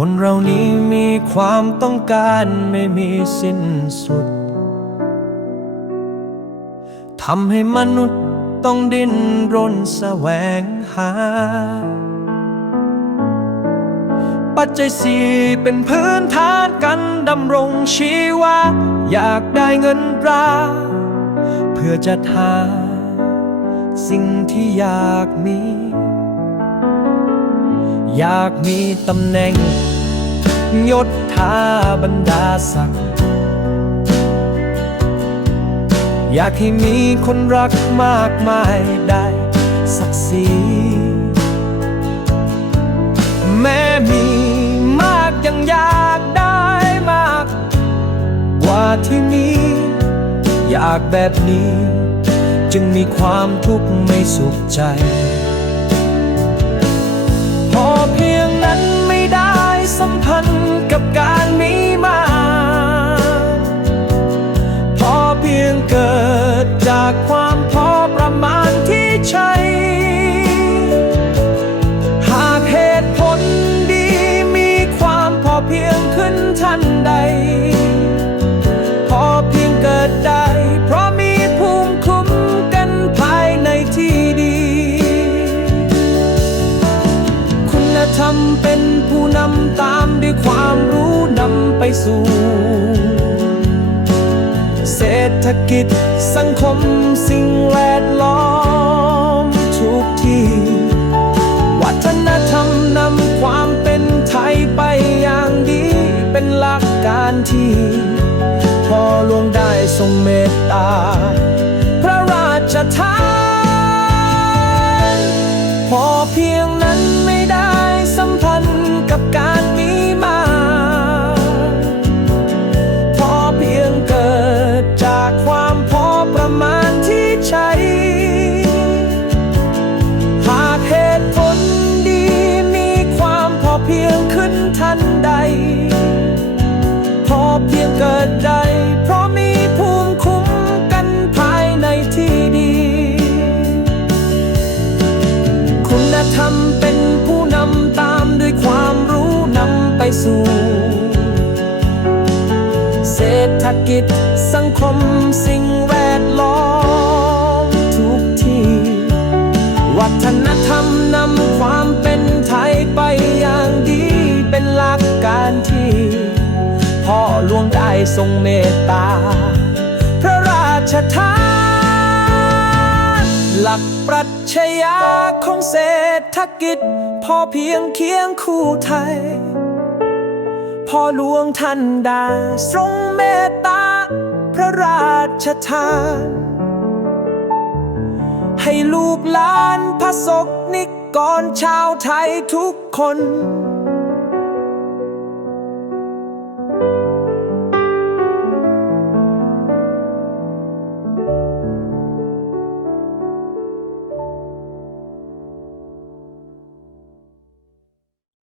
คนเรานี้มีความต้องการไม่มีสิ้นสุด ทำให้มนุษย์ต้องดิ้นรนแสวงหา ปัจจัยสี่เป็นพื้นฐานกันดำรงชีวะอยากได้เงินตรา เพื่อจะหา สิ่งที่อยากมีอยากมีตำแหน่ง ยศถาบรรดาศักดิ์อยากให้มีคนรักมากมายได้ศักดิ์ศรีแม้มีมากยังอยากได้มาก กว่าที่มีอยากแบบนี้ จึงมีความทุกข์ไม่สุขใจ สัมพันธ์กับการมีมา พอเพียงเกิดจากความพอประมาณที่ใช่หากเหตุผลดีมีความพอเพียงขึ้นทันใด สู่เศรษฐกิจสังคมสิ่งแวดล้อมทุกที่ วัฒนธรรมนำความเป็นไทยไปอย่างดี เป็นหลักการที่ พอหลวงได้ทรงเมตตา ธรรมเป็นผู้นำตามด้วยความรู้นำไปสู่ เศรษฐกิจสังคมสิ่งแวดล้อมทุกที่ วัฒนธรรมนำความเป็นไทยไปอย่างดีเป็นหลักการที่พ่อหลวงได้ทรงเมตตา พระราชทาน หลักปรัชญาของเศรษฐกิจ พอเพียงเคียงคู่ไทยพ่อหลวงท่านด้ทรงเมตตา พระราชทาน ให้ลูกหลานพระสกนิกรชาวไทยทุกคน